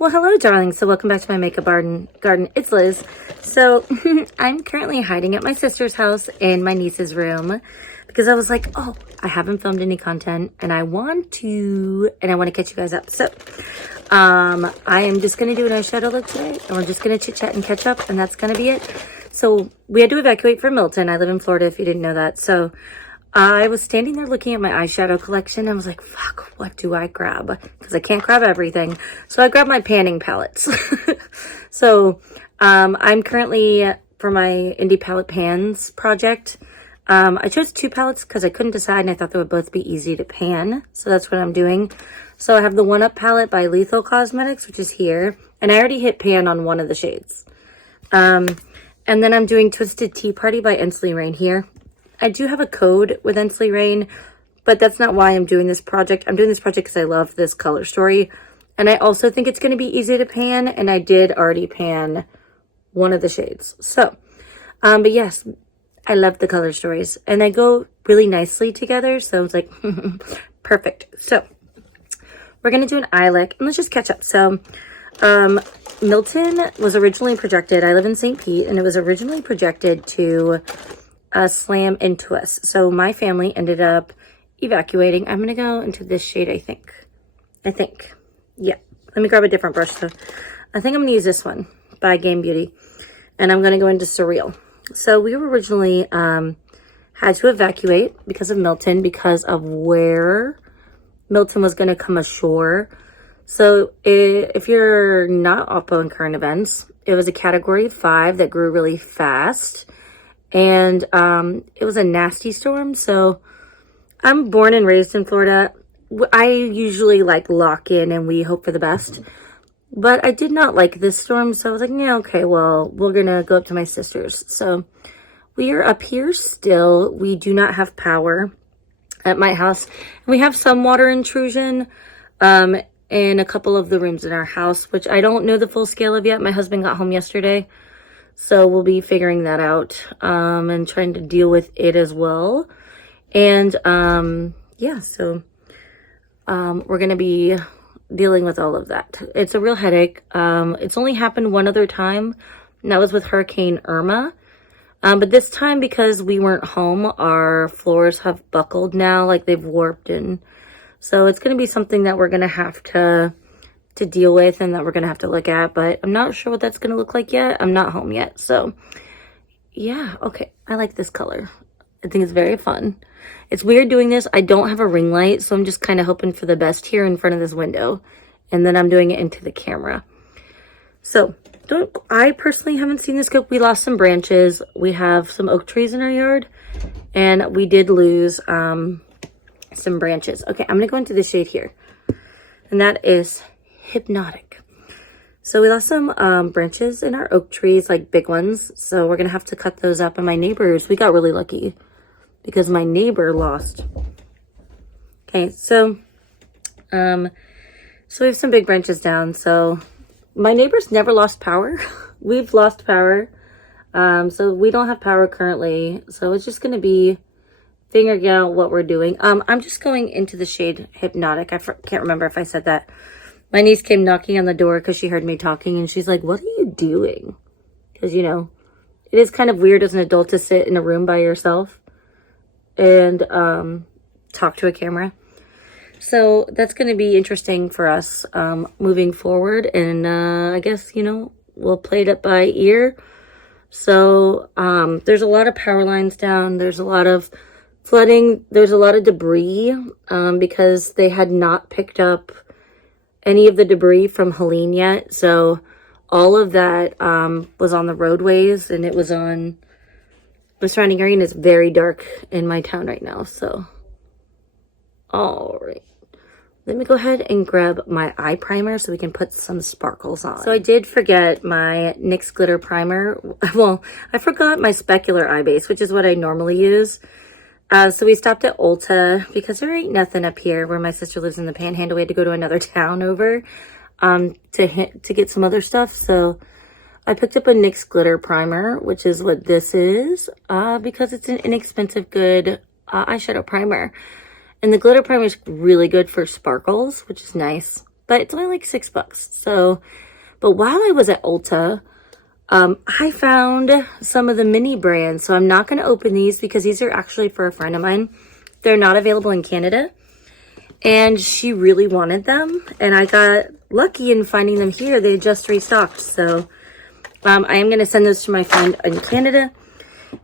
Well, hello, darling. So welcome back to my makeup garden. It's Liz. So I'm currently hiding at my sister's house in my niece's room because I was like, oh, I haven't filmed any content and I want to catch you guys up. So I am just going to do an eyeshadow look today and we're just going to chit chat and catch up and that's going to be it. So we had to evacuate from Milton. I live in Florida if you didn't know that. So I was standing there looking at my eyeshadow collection. I was like, fuck, what do I grab? Because I can't grab everything. So I grabbed my panning palettes. So I'm currently, for my Indie Palette Pans project, I chose 2 palettes because I couldn't decide and I thought they would both be easy to pan. So that's what I'm doing. So I have the 1-Up palette by Lethal Cosmetics, which is here. And I already hit pan on one of the shades. And then I'm doing Twisted Tea Party by Ensley Rain here. I do have a code with Ensley Rain, but that's not why I'm doing this project. I'm doing this project because I love this color story. And I also think it's going to be easy to pan. And I did already pan one of the shades. So, but yes, I love the color stories. And they go really nicely together. So it's like, perfect. So, we're going to do an eye lick. And let's just catch up. So, Milton was originally projected. I live in St. Pete. And it was originally projected to slam into us. So my family ended up evacuating. I'm gonna go into this shade, I think. Yeah, let me grab a different brush. So I think I'm gonna use this one by Game Beauty, and I'm gonna go into Surreal. So we were originally had to evacuate because of Milton, because of where Milton was gonna come ashore. So if you're not up on current events, it was a category 5 that grew really fast. And it was a nasty storm. So I'm born and raised in Florida. I usually like lock in and we hope for the best. But I did not like this storm. So I was like, yeah, okay, well, we're going to go up to my sister's. So we are up here still. We do not have power at my house. We have some water intrusion in a couple of the rooms in our house, which I don't know the full scale of yet. My husband got home yesterday. So we'll be figuring that out and trying to deal with it as well. And yeah, so we're going to be dealing with all of that. It's a real headache. It's only happened one other time, and that was with Hurricane Irma. But this time, because we weren't home, our floors have buckled now, like they've warped. And so it's going to be something that we're going to have to deal with and that we're gonna have to look at, but I'm not sure what that's gonna look like yet. I'm not home yet, so yeah. Okay, I like this color. I think it's very fun. It's weird doing this. I don't have a ring light, so I'm just kind of hoping for the best here in front of this window, and then I'm doing it into the camera. So I personally haven't seen this go. We lost some branches. We have some oak trees in our yard, and we did lose some branches. Okay, I'm gonna go into the shade here, and that is Hypnotic. So we lost some branches in our oak trees, like big ones. So we're gonna have to cut those up. And my neighbors, we got really lucky because my neighbor lost. Okay, so we have some big branches down. So my neighbors never lost power. We've lost power. So we don't have power currently. So it's just gonna be figuring out what we're doing. I'm just going into the shade Hypnotic. I can't remember if I said that. My niece came knocking on the door because she heard me talking, and she's like, what are you doing? Because, you know, it is kind of weird as an adult to sit in a room by yourself and talk to a camera. So that's going to be interesting for us moving forward. And I guess, you know, we'll play it by ear. So there's a lot of power lines down. There's a lot of flooding. There's a lot of debris because they had not picked up any of the debris from Helene yet. So all of that was on the roadways, and it was on the surrounding area, and it's very dark in my town right now. So all right, let me go ahead and grab my eye primer so we can put some sparkles on. So I did forget my NYX glitter primer. Well, I forgot my specular eye base, which is what I normally use. So we stopped at Ulta because there ain't nothing up here where my sister lives in the Panhandle. We had to go to another town over to get some other stuff. So I picked up a NYX glitter primer, which is what this is, because it's an inexpensive, good eyeshadow primer. And the glitter primer is really good for sparkles, which is nice. but it's only like $6. So, but while I was at Ulta, I found some of the mini brands. So I'm not going to open these because these are actually for a friend of mine. They're not available in Canada. And she really wanted them. And I got lucky in finding them here. They just restocked. So I am going to send those to my friend in Canada.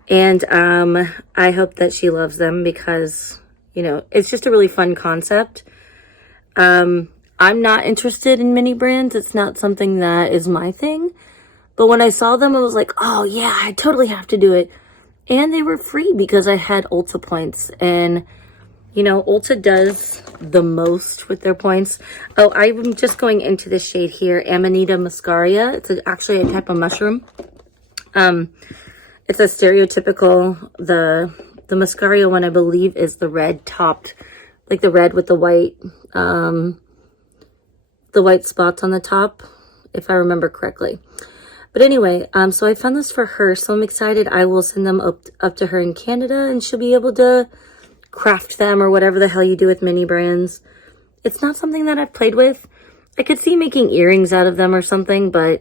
And I hope that she loves them because, you know, it's just a really fun concept. I'm not interested in mini brands. It's not something that is my thing. But when I saw them, I was like, oh yeah, I totally have to do it. And they were free because I had Ulta points. And, you know, Ulta does the most with their points. Oh, I'm just going into this shade here, Amanita Muscaria. It's actually a type of mushroom. It's a stereotypical, the Muscaria one, I believe, is the red topped, like the red with the white spots on the top, if I remember correctly. But anyway, so I found this for her, so I'm excited. I will send them up to her in Canada, and she'll be able to craft them or whatever the hell you do with mini brands. It's not something that I've played with. I could see making earrings out of them or something, but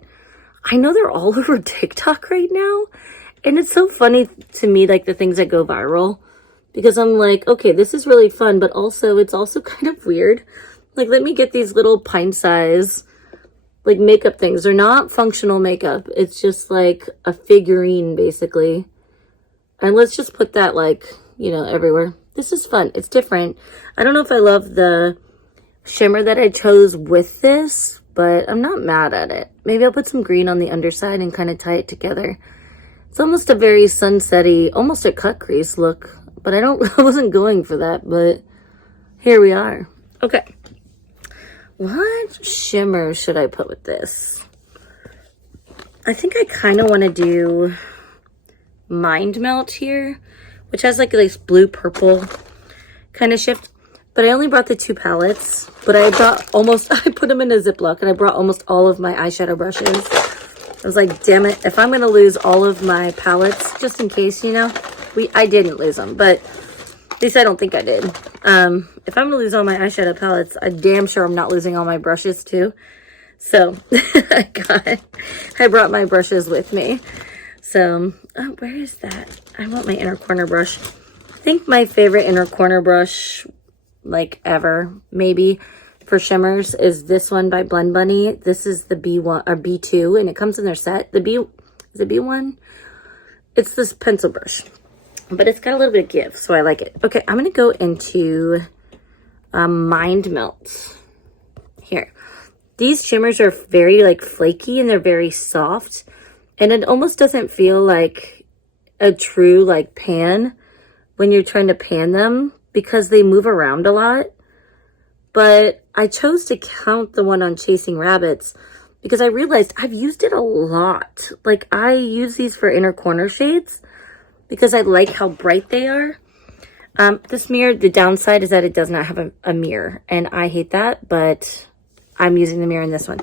I know they're all over TikTok right now. And it's so funny to me, like the things that go viral, because I'm like, okay, this is really fun, but also it's also kind of weird. Like, let me get these little pint size, like makeup things. They're not functional makeup. It's just like a figurine basically. And let's just put that like, you know, everywhere. This is fun. It's different. I don't know if I love the shimmer that I chose with this, but I'm not mad at it. Maybe I'll put some green on the underside and kind of tie it together. It's almost a very sunsetty, almost a cut crease look, but I wasn't going for that, but here we are. Okay. What shimmer should I put with this? I think I kind of want to do Mind Melt here, which has like this blue purple kind of shift. But I only brought the 2 palettes, but I put them in a Ziploc, and I brought almost all of my eyeshadow brushes. I was like, damn it, if I'm going to lose all of my palettes, just in case, you know, I didn't lose them, but at least I don't think I did. If I'm going to lose all my eyeshadow palettes, I'm damn sure I'm not losing all my brushes too. So I brought my brushes with me. So, oh, where is that? I want my inner corner brush. I think my favorite inner corner brush, like ever, maybe, for shimmers is this one by Blend Bunny. This is the B1 or B2, and it comes in their set. Is it B1? It's this pencil brush, but it's got a little bit of give, so I like it. Okay, I'm gonna go into Mind Melt here. These shimmers are very like flaky, and they're very soft, and it almost doesn't feel like a true like pan when you're trying to pan them because they move around a lot. But I chose to count the one on Chasing Rabbits because I realized I've used it a lot. Like, I use these for inner corner shades because I like how bright they are. This mirror, the downside is that it does not have a mirror, and I hate that, but I'm using the mirror in this one.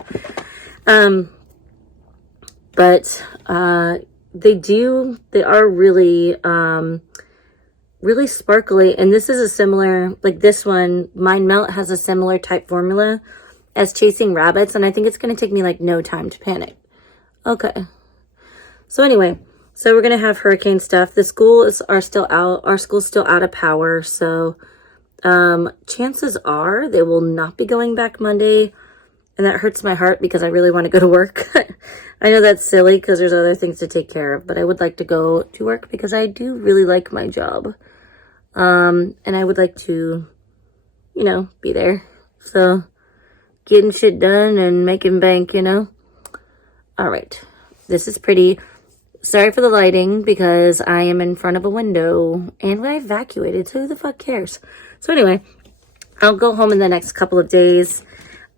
They are really, really sparkly, and this is a similar, like this one, Mind Melt has a similar type formula as Chasing Rabbits, and I think it's going to take me like no time to pan it. Okay. So anyway, so we're going to have hurricane stuff. The schools are still out. Our school's still out of power, so chances are they will not be going back Monday, and that hurts my heart because I really want to go to work. I know that's silly because there's other things to take care of, but I would like to go to work because I do really like my job. And I would like to, you know, be there. So, getting shit done and making bank, you know. All right. This is pretty. Sorry for the lighting because I am in front of a window and I evacuated, so who the fuck cares? So anyway, I'll go home in the next couple of days.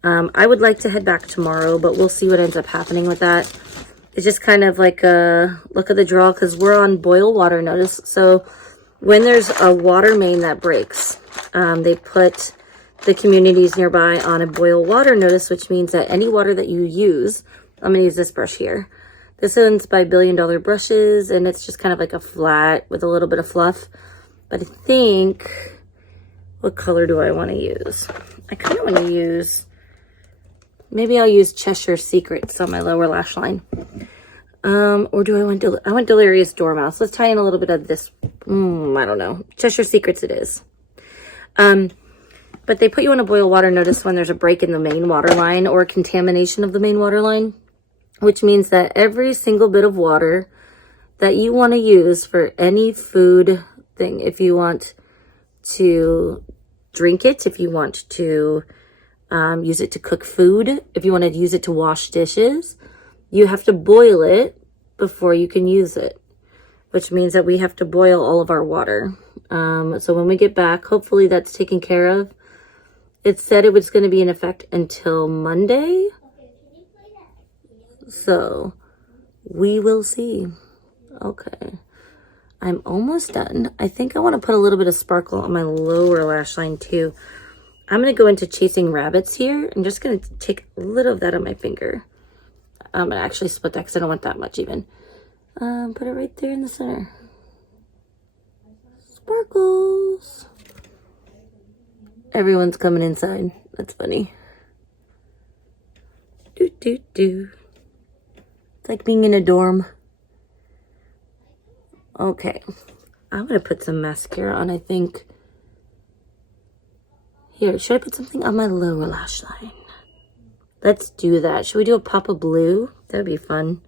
I would like to head back tomorrow, but we'll see what ends up happening with that. It's just kind of like a look of the draw because we're on boil water notice. So when there's a water main that breaks, they put the communities nearby on a boil water notice, which means that any water that you use, I'm going to use this brush here. This one's by Billion Dollar Brushes, and it's just kind of like a flat with a little bit of fluff. But I think, what color do I want to use? I kind of want to use Maybe I'll use Cheshire Secrets on my lower lash line. Or do I want Delirious Dormouse. Let's tie in a little bit of this. I don't know. Cheshire Secrets it is. But they put you in a boil water notice when there's a break in the main water line or contamination of the main water line, which means that every single bit of water that you want to use for any food thing, if you want to drink it, if you want to use it to cook food, if you want to use it to wash dishes, you have to boil it before you can use it, which means that we have to boil all of our water. So when we get back, hopefully that's taken care of. It said it was going to be in effect until Monday. So we will see. Okay. I'm almost done. I think I want to put a little bit of sparkle on my lower lash line too. I'm going to go into Chasing Rabbits here. I'm just going to take a little of that on my finger. I'm going to actually split that because I don't want that much even. Put it right there in the center. Sparkles. Everyone's coming inside. That's funny. Do, do, do. It's like being in a dorm. Okay. I'm going to put some mascara on, I think. Here, should I put something on my lower lash line? Let's do that. Should we do a pop of blue? That'd be fun.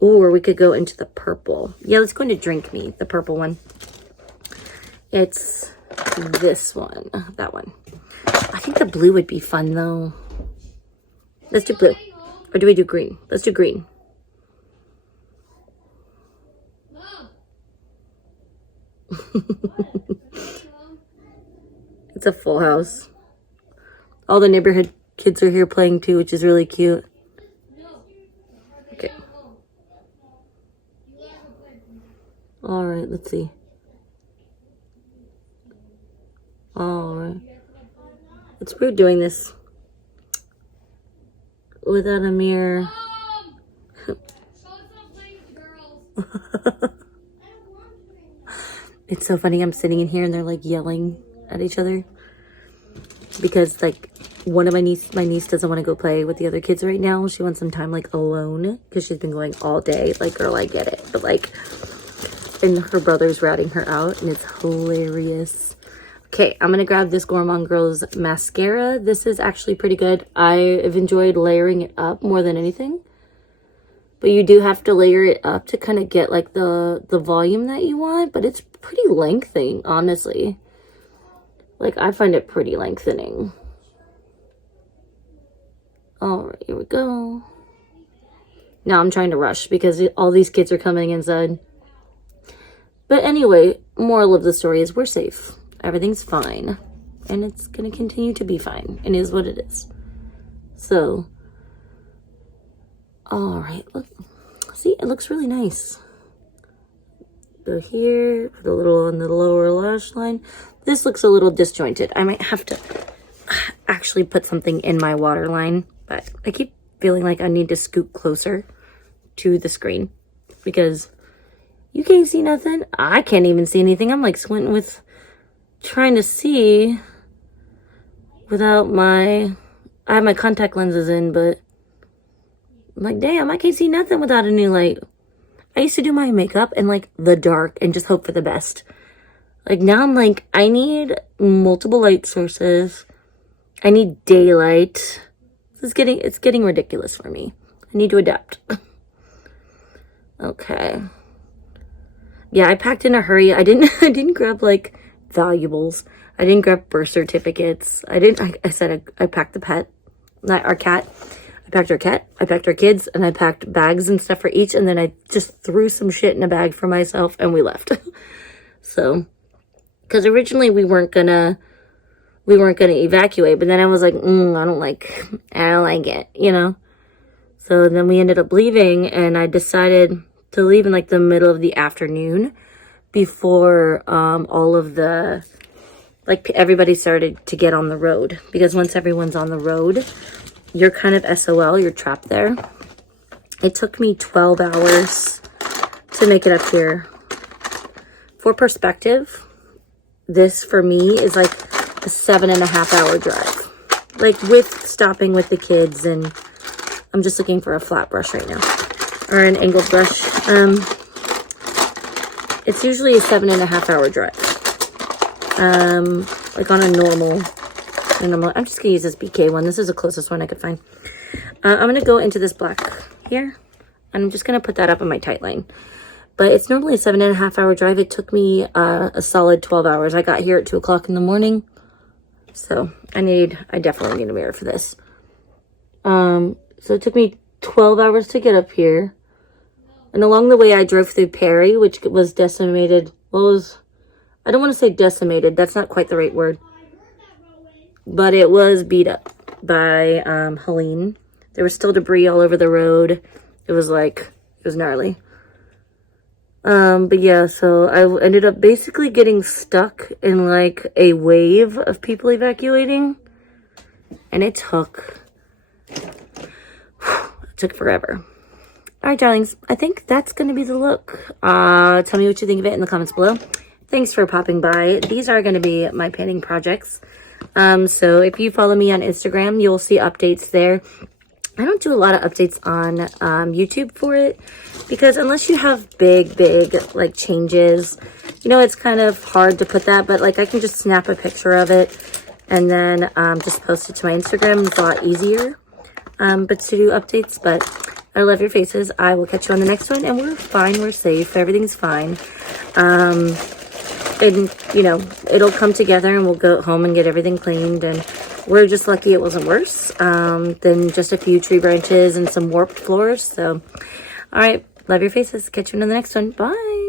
Or we could go into the purple. Yeah, let's go into Drink Me, the purple one. It's this one, that one. I think the blue would be fun though. Let's do blue. Or do we do green? Let's do green. It's a full house. All the neighborhood kids are here playing too, which is really cute. Okay. All right, let's see. All right. It's weird doing this without a mirror. It's so funny. I'm sitting in here and they're like yelling at each other because like one of my niece doesn't want to go play with the other kids right now. She wants some time like alone because she's been going all day. Like, girl, I get it, but like, and her brother's ratting her out and it's hilarious. Okay, I'm gonna grab this Gourmand Girls mascara. This is actually pretty good. I've enjoyed layering it up more than anything. But you do have to layer it up to kind of get like the volume that you want. But it's pretty lengthening, honestly. Like, I find it pretty lengthening. All right, here we go. Now I'm trying to rush because all these kids are coming inside. But anyway, moral of the story is we're safe. Everything's fine. And it's going to continue to be fine. It is what it is. So, all right. Look, see, it looks really nice. Go here, put a little on the lower lash line. This looks a little disjointed. I might have to actually put something in my waterline, but I keep feeling like I need to scoot closer to the screen because you can't see nothing. I can't even see anything. I'm like squinting with trying to see without I have my contact lenses in, but I'm like, damn, I can't see nothing without a new light. I used to do my makeup in like the dark and just hope for the best. Like now I'm like, I need multiple light sources. I need daylight. It's getting ridiculous for me. I need to adapt. Okay. Yeah, I packed in a hurry. I didn't grab like valuables. I didn't grab birth certificates. I said I packed the pet, not our cat. I packed our cat, I packed our kids, and I packed bags and stuff for each, and then I just threw some shit in a bag for myself, and we left. So, because originally we weren't gonna evacuate, but then I was like, I don't like it, you know? So then we ended up leaving, and I decided to leave in like the middle of the afternoon before all of the, like, everybody started to get on the road, because once everyone's on the road, you're kind of SOL, you're trapped there. It took me 12 hours to make it up here. For perspective, this for me is like a 7.5 hour drive. like with stopping with the kids, and I'm just looking for a flat brush right now, or an angled brush. It's usually a 7.5 hour drive. Like on a normal, I'm just gonna use this BK one. This is the closest one I could find. I'm gonna go into this black here, and I'm just gonna put that up on my tight line. But it's normally a 7.5 hour drive. It took me a solid 12 hours. I got here at 2 o'clock in the morning. So I definitely need a mirror for this. So it took me 12 hours to get up here. And along the way I drove through Perry, which was decimated. I don't want to say decimated. That's not quite the right word. But it was beat up by Helene. There was still debris all over the road. It was gnarly. But yeah, so I ended up basically getting stuck in like a wave of people evacuating, and it took forever. All right, darlings, I think that's going to be the look. Tell me what you think of it in the comments below. Thanks for popping by. These are going to be my painting projects. So if you follow me on Instagram, you'll see updates there. I don't do a lot of updates on YouTube for it, because unless you have big like changes, you know, it's kind of hard to put that. But like I can just snap a picture of it and then just post it to my Instagram. It's a lot easier but to do updates. But I love your faces. I will catch you on the next one, and we're fine, we're safe, everything's fine. And you know, it'll come together and we'll go home and get everything cleaned, and we're just lucky it wasn't worse than just a few tree branches and some warped floors. So, all right, love your faces. Catch you in the next one. Bye.